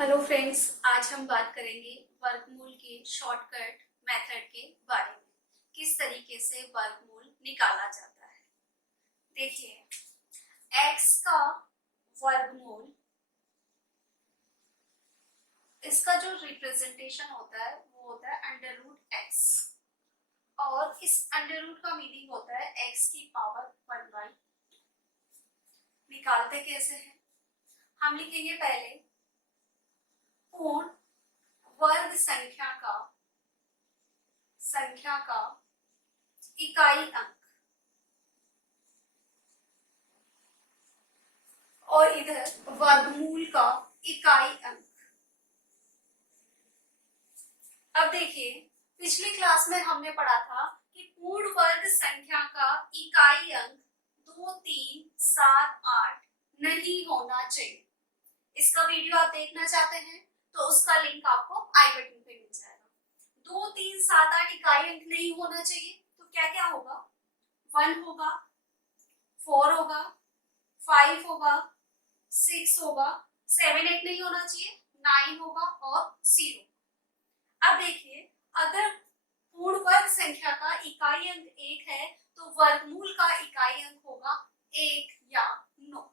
Hello friends, आज हम बात करेंगे वर्गमूल के शॉर्टकट मेथड के बारे में। किस तरीके से वर्गमूल निकाला जाता है। देखिए, x का वर्गमूल, इसका जो रिप्रेजेंटेशन होता है वो होता है अंडर रूट एक्स, और इस अंडर रूट का मीनिंग होता है x की पावर 1/। निकालते कैसे हैं? हम लिखेंगे पहले पूर्ण वर्ग संख्या का इकाई अंक, और इधर वर्गमूल का इकाई अंक। अब देखिए, पिछली क्लास में हमने पढ़ा था कि पूर्ण वर्ग संख्या का इकाई अंक 2, 3, 7, 8 नहीं होना चाहिए। इसका वीडियो आप देखना चाहते हैं तो उसका लिंक आपको आई बटन पे मिल जाएगा। 2, 3, 7, 8 इकाई अंक नहीं होना चाहिए, तो क्या क्या होगा? 1 होगा, 4 होगा, 5 होगा, 6 होगा, 7, 8 नहीं होना चाहिए, 9 होगा और 0। अब देखिए, अगर पूर्ण वर्ग संख्या का इकाई अंक 1 है तो वर्गमूल का इकाई अंक होगा 1 या 9।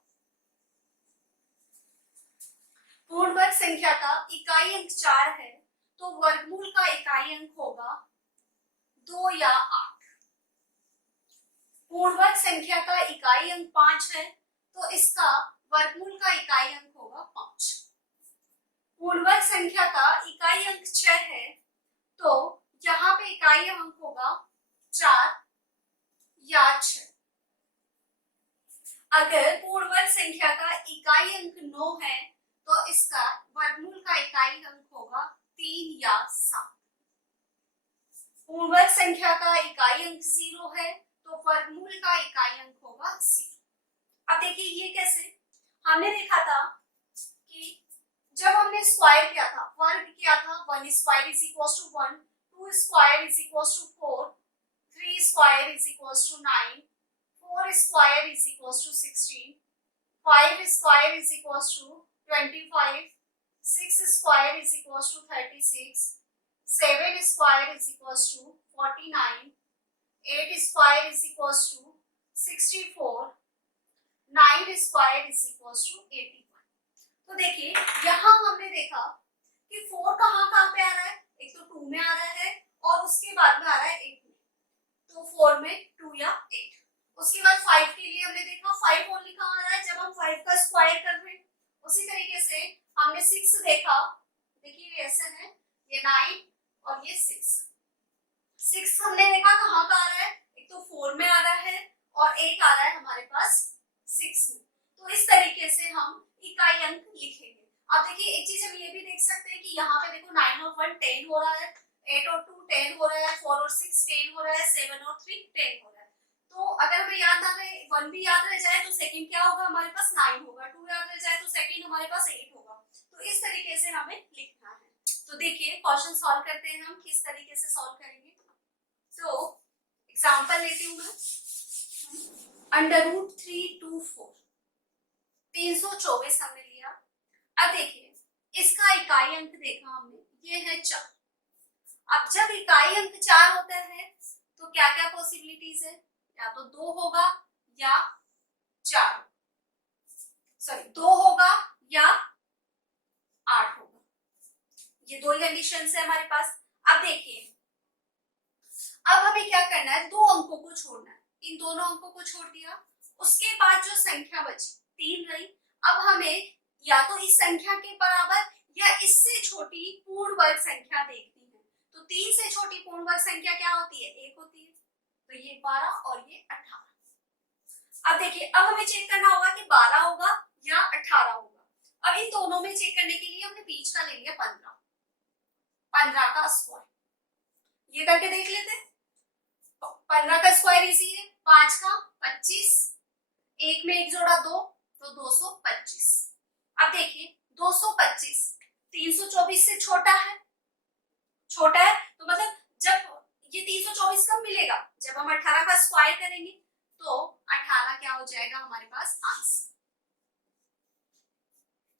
पूर्ण वर्ग संख्या का इकाई अंक 4 है तो वर्गमूल का इकाई अंक होगा 2 या 8। पूर्ण वर्ग संख्या का इकाई अंक 5 है तो इसका वर्गमूल का इकाई अंक होगा 5। पूर्ण वर्ग संख्या का इकाई अंक 6 है तो यहाँ पे इकाई अंक होगा 4 या 6। अगर पूर्ण वर्ग संख्या का इकाई अंक 9 है तो इसका वर्गमूल का इकाई अंक होगा 3 या 7। पूर्ण वर्ग संख्या का इकाई अंक 0 है तो वर्गमूल का इकाई अंक होगा 0। अब देखिए, ये कैसे? हमने देखा था कि जब हमने स्क्वायर किया था, वर्ग किया था, 1 square is equal to 1, 2 square is equal to 4, 3 square is equal to 9, 4 square is equal to 16, 5 square is equal to 25, 6 square is equals to 36, 7 square is equals to 49, 8 square is equals to 64, 9 square is equals to 81। तो देखिए, यहाँ हमने देखा कि 4 कहाँ पे आ रहा है? एक तो 2 में आ रहा है और उसके बाद में आ रहा है 8 में, तो 4 में 2 या 8। उसके बाद 5 के लिए हमने देखा 5 ओनली कहाँ आ रहा है? जब हम 5 का स्क्वायर कर रहे हैं। उसी तरीके से हमने 6 देखा, देखिए ऐसे है, ये 9 और ये 6 हमने देखा कहाँ का आ रहा है? एक तो 4 में आ रहा है और एक आ रहा है हमारे पास 6 में। तो इस तरीके से हम इकाई अंक लिखेंगे। अब देखिए, एक चीज हम ये भी देख सकते हैं कि यहाँ पे देखो 9 और 1 10 हो रहा है, 8 और 2 10 हो रहा है, 4 और 6 10 हो रहा है, 7 और 3 10 हो रहा है। तो अगर हमें याद ना रहे, 1 भी याद रह जाए तो सेकंड क्या होगा? हमारे पास 9 होगा, 2 याद रह जाए तो सेकंड हमारे पास 8 होगा। तो इस तरीके से हमें लिखना है। तो देखिए, क्वेश्चन सॉल्व करते हैं हम, किस तरीके से सॉल्व करेंगे। तो एग्जांपल लेती हूँ मैं, अंडर रूट 324, 324 हमने लिया। अब देखिए, इसका इकाई अंक देखा हमने, ये है 4। अब जब इकाई अंक 4 होता है तो क्या क्या पॉसिबिलिटीज है? या तो 2 होगा या 4, सॉरी 2 होगा या 8 होगा। ये दो कंडीशंस है हमारे पास। अब देखिए, अब हमें क्या करना है? 2 अंकों को छोड़ना है। इन दोनों अंकों को छोड़ दिया, उसके बाद जो संख्या बची 3 रही। अब हमें या तो इस संख्या के बराबर या इससे छोटी पूर्ण वर्ग संख्या देखनी है। तो 3 से छोटी पूर्ण वर्ग संख्या क्या होती है? 1 होती है। तो ये 12 और ये 18। अब देखिए, अब हमें चेक करना होगा कि 12 होगा या 18 होगा। अब इन दोनों में चेक करने के लिए हमने बीच का ले लिया 15, 15 का स्क्वायर। ये करके देख लेते हैं। 15 का स्क्वायर इजी है, 5 का 25, 1 में 1 जोड़ा 2 तो 225। अब देखिए, 225 324 से छोटा है, तो मतलब जब ये 324 कब मिलेगा? जब हम 18 का स्क्वायर करेंगे। तो 18 क्या हो जाएगा हमारे पास आंसर।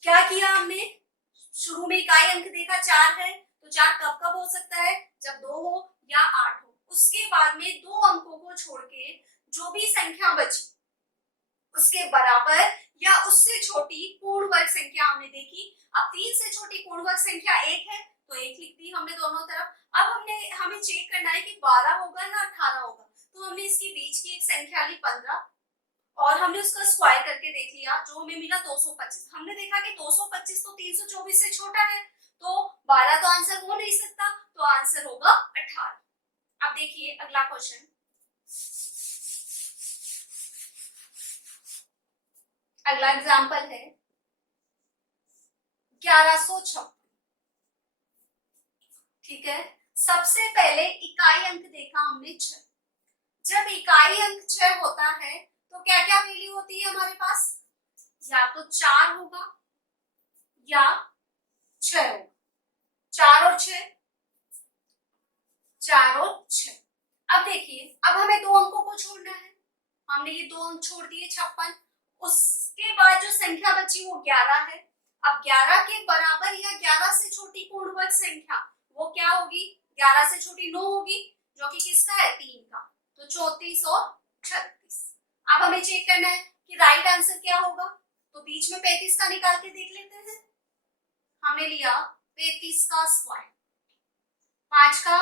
क्या किया हमने? शुरू में इकाई अंक देखा 4 है, तो 4 कब कब हो सकता है, जब 2 हो या 8 हो। उसके बाद में 2 अंकों को छोड़ के जो भी संख्या बची उसके बराबर या उससे छोटी पूर्ण वर्ग संख्या हमने देखी। अब 3 से छोटी पूर्ण वर्ग संख्या 1 है, तो 1 लिख दी हमने दोनों तरफ। अब हमें चेक करना है कि 12 होगा या 18 होगा, तो हमने इसके बीच की एक संख्या ली 15 और हमने उसका स्क्वायर करके देख लिया, जो हमें मिला 225। हमने देखा कि 225 तो 324 से छोटा है, तो 12 तो आंसर हो नहीं सकता, तो आंसर होगा 18। अब देखिए अगला क्वेश्चन, अगला एग्जाम्पल है 1156। ठीक है, सबसे पहले इकाई अंक देखा हमने 6। जब इकाई अंक 6 होता है तो क्या क्या वैल्यू होती है हमारे पास, या तो 4 होगा या 6 होगा। 4 और 6, 4 और 6। अब देखिए, अब हमें 2 अंकों को छोड़ना है। हमने ये 2 अंक छोड़ दिए 56। उसके बाद जो संख्या बची वो 11 है। अब 11 के बराबर या 11 से छोटी पूर्ण वर्ग संख्या वो क्या होगी, 11 से छोटी 9 होगी, जो कि किसका है, 3 का। तो 34 और 36। अब हमें चेक करना है कि राइट आंसर क्या होगा, तो बीच में 35 का निकाल के देख लेते हैं। हमने लिया 35 का स्क्वायर, 5 का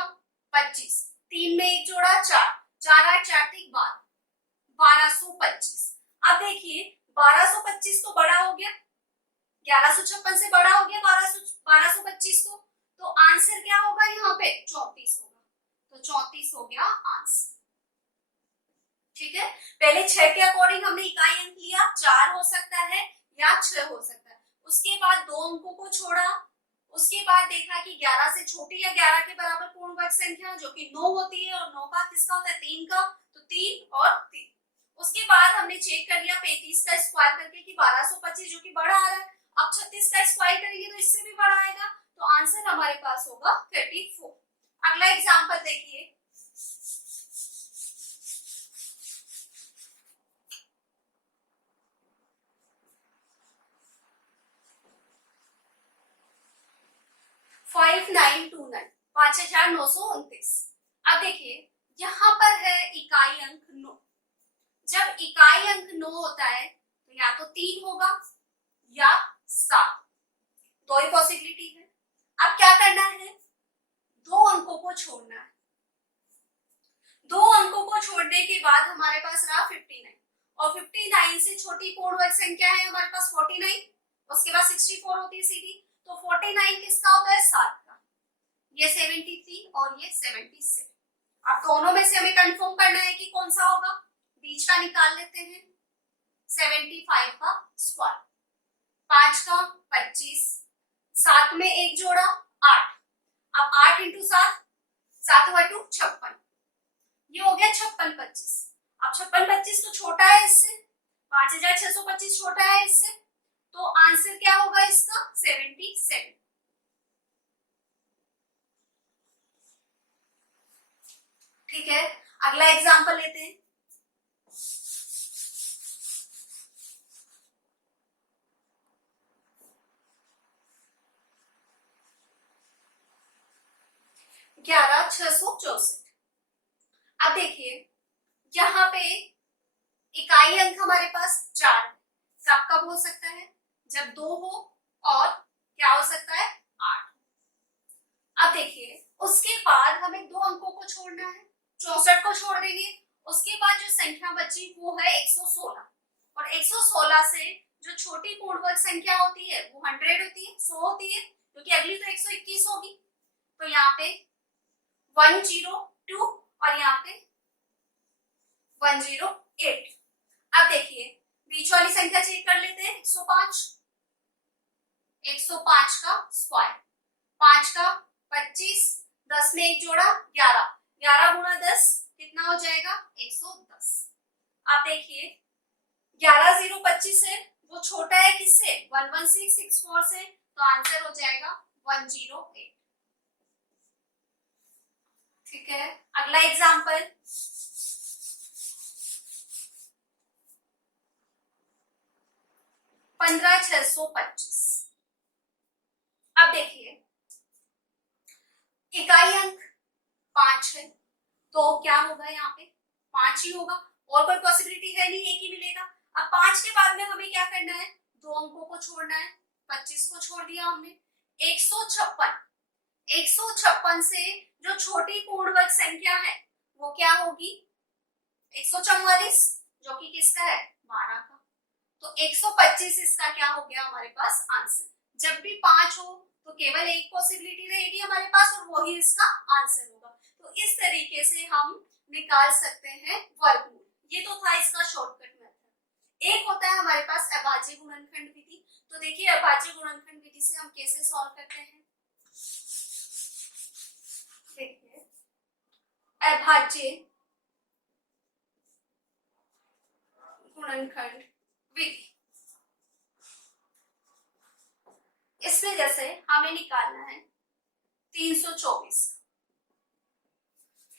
25, 3 में 1 जोड़ा 4, 4 8 4 3 12, 1225। अब देखिए 1225 तो बड़ा हो गया, 1156 से बड़ा हो गया 1225 तो आंसर क्या होगा यहाँ पे, 34 होगा। तो 34 हो गया आंसर। ठीक है, पहले 6 के अकॉर्डिंग हमने इकाई अंक लिया, 4 हो सकता है या 6 हो सकता है। उसके बाद 2 अंकों को छोड़ा, उसके बाद देखा कि 11 से छोटी या 11 के बराबर पूर्ण वर्ग संख्या जो कि 9 होती है, और 9 का किसका होता है, 3 का, तो 3 और 3। उसके बाद हमने चेक कर लिया 35 का स्क्वायर करके कि 1225 जो कि बड़ा आ रहा है। अब 36 का स्क्वायर करेंगे तो इससे भी बड़ा आएगा, तो आंसर हमारे पास होगा 34। अगला एग्जांपल देखिए, पांच हजार 929। अब देखिए यहाँ पर है इकाई अंक 9। जब इकाई अंक 9 होता है तो या तो 3 होगा या 7, दो ही पॉसिबिलिटी है। अब क्या करना है, 2 अंकों को छोड़ना है। 2 अंकों को छोड़ने के बाद हमारे पास रहा 59, और 59 से छोटी पूर्ण वर्ग संख्या है हमारे पास 49, उसके बाद 64 होती है सीधी, तो 49 किसका होता है, 7 का। ये 73 और ये 77। अब दोनों में से हमें कंफर्म करना है कि कौन सा होगा, बीच का निकाल लेते हैं। 75 का स्क्वायर, 5 का 25, 7 में 1 जोड़ा 8। अब 8 इंटू 7, 7 बटू 56, ये हो गया 56 25। अब 56 25 तो छोटा है इससे, 5625 छोटा है इससे, तो आंसर क्या होगा इसका, 77। ठीक है, अगला एग्जांपल लेते हैं। ग्यारह 664। अब देखिए यहाँ पे इकाई अंक हमारे पास 4, कब कब हो सकता है, जब 2 हो, और क्या हो सकता है, 8। अब देखिए उसके बाद हमें 2 अंकों को छोड़ना है, 64 को छोड़ देंगे। उसके बाद जो संख्या बची वो है 116, और 116 से जो छोटी पूर्ण वर्ग संख्या होती है वो 100 होती है, 100 होती है, क्योंकि अगली तो 121 होगी। तो यहाँ पे 102 और यहाँ पे 108। अब देखिए बीच वाली संख्या चेक कर लेते हैं, 105। 105 का स्क्वायर, 5 का 25, 10 में 1 जोड़ा 11, 11 गुणा 10 कितना हो जाएगा, 110। आप देखिए 11 0 25 है, वो छोटा है किससे, 11664 से, तो आंसर हो जाएगा 108। ठीक है, अगला एग्जांपल, पंद्रह 625। अब देखिए इकाई अंक 5 है तो क्या होगा, यहाँ पे 5 ही होगा, और कोई पॉसिबिलिटी है नहीं, एक ही मिलेगा। अब 5 के बाद में हमें क्या करना है, 2 अंकों को छोड़ना है। 25 को छोड़ दिया हमने। 156 से जो छोटी पूर्ण वर्ग संख्या है वो क्या होगी, 144, जो कि किसका है, 12 का। तो 125 इसका क्या हो गया हमारे पास आंसर। जब भी 5 हो तो केवल एक पॉसिबिलिटी रहेगी हमारे पास और वही इसका आंसर होगा। तो इस तरीके से हम निकाल सकते हैं वर्गमूल। ये तो था इसका शॉर्टकट मेथड। एक होता है हमारे पास अभाज्य गुणनखंड विधि। तो देखिए अभाज्य गुणनखंड विधि से हम कैसे सॉल्व करते हैं। देखिए अभाज्य गुणनखंड विधि, इसमें जैसे हमें निकालना है 324,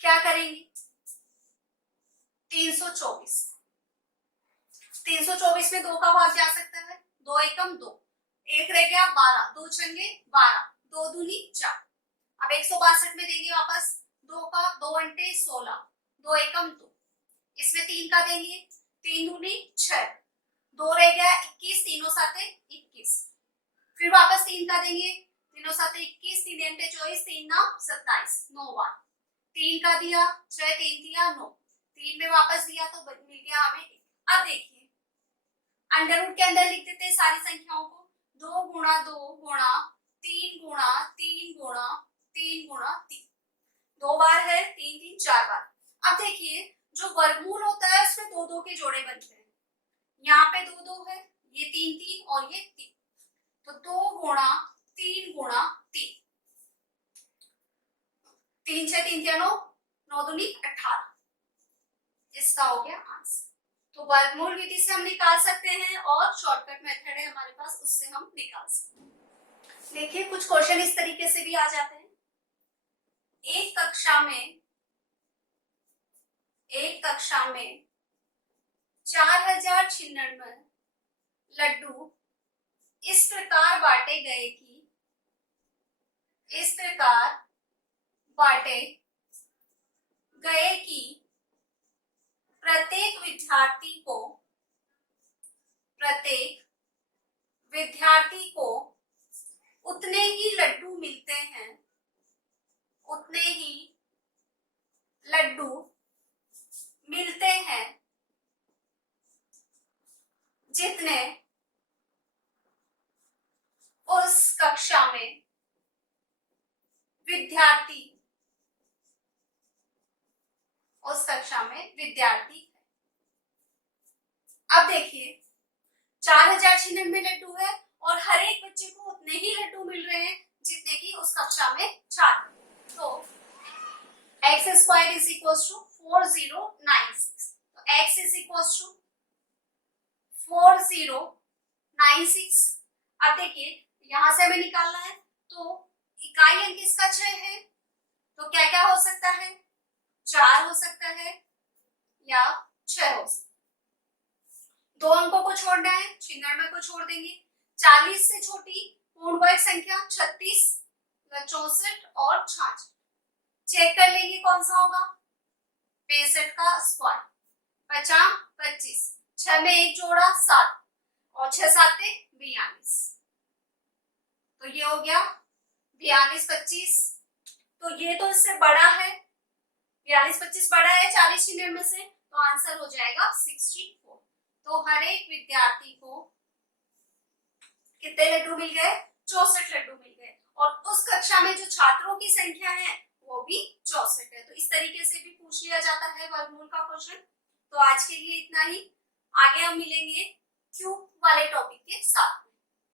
क्या करेंगे 324 में 2 का भाग जा सकता है, 2 एकम 2, एक रह गया 12, 2 छंगे 12, 2 दूनी 4। अब 162 में देंगे वापस 2 का, 2 अंटे 16, 2 एकम 2, इसमें 3 का देंगे, 3 दूनी 6, 2 रह गया 21, तीनों साथे 21, फिर वापस 3 का देंगे, तीनों साथे 21, 3 अंटे 24, 3 9 27, 9 बार 3 का दिया, 6 3 दिया 9, 3 में वापस दिया तो मिल गया हमें 1। अब देखिए अंडर रूट के अंदर लिख देते हैं सारी संख्याओं को, 2 गुणा 2 गुणा 3 गुणा 3 गुणा 3 गुणा 3, 2 बार है, 3 3 4 बार। अब देखिए जो वर्गमूल होता है उसमें 2 2 के जोड़े बनते हैं, यहाँ पे 2 2 है, ये 3 3 और ये 3, तो 2 गुणा 3 गुणा 3, 3 6 3 9, 9 दूनी 18, इसका हो गया आंसर। तो वर्गमूल विधि से हम निकाल सकते हैं और शॉर्टकट मेथड है हमारे पास, उससे हम निकाल सकते हैं। देखिए कुछ क्वेश्चन इस तरीके से भी आ जाते हैं। एक कक्षा में 4096 लड्डू इस प्रकार बांटे गए कि प्रत्येक विद्यार्थी को उतने ही लड्डू मिलते हैं जितने उस कक्षा में विद्यार्थी है। अब देखिए 4096 लड्डू है और हर एक बच्चे को उतने ही लड्डू मिल रहे हैं जितने की उस कक्षा में छात्र। तो x square is equal to 4096, तो x इज इक्वल टू 4096। अब देखिए यहां से हमें निकालना है, तो इकाई अंक इसका 6 है, तो क्या क्या हो सकता है, 4 हो सकता है या 6 हो सकता है। 2 अंकों को छोड़ना है, 96 को छोड़ देंगे। 40 से छोटी पूर्ण वर्ग संख्या 36, 64 और 66, चेक कर लेंगे कौन सा होगा, 65 का स्क्वायर, 50 25, 6 में 1 जोड़ा 7 और 6 7 42, तो ये हो गया 42 25। तो ये तो इससे बड़ा है, 42 25 बड़ा है 40 96 से, तो आंसर हो जाएगा 64। तो हर एक विद्यार्थी को कितने लड्डू मिल गए, 64 लड्डू मिल गए, और उस कक्षा में जो छात्रों की संख्या है वो भी 64 है। तो इस तरीके से भी पूछ लिया जाता है वर्गमूल का क्वेश्चन। तो आज के लिए इतना ही, आगे हम मिलेंगे क्यूब वाले टॉपिक के साथ।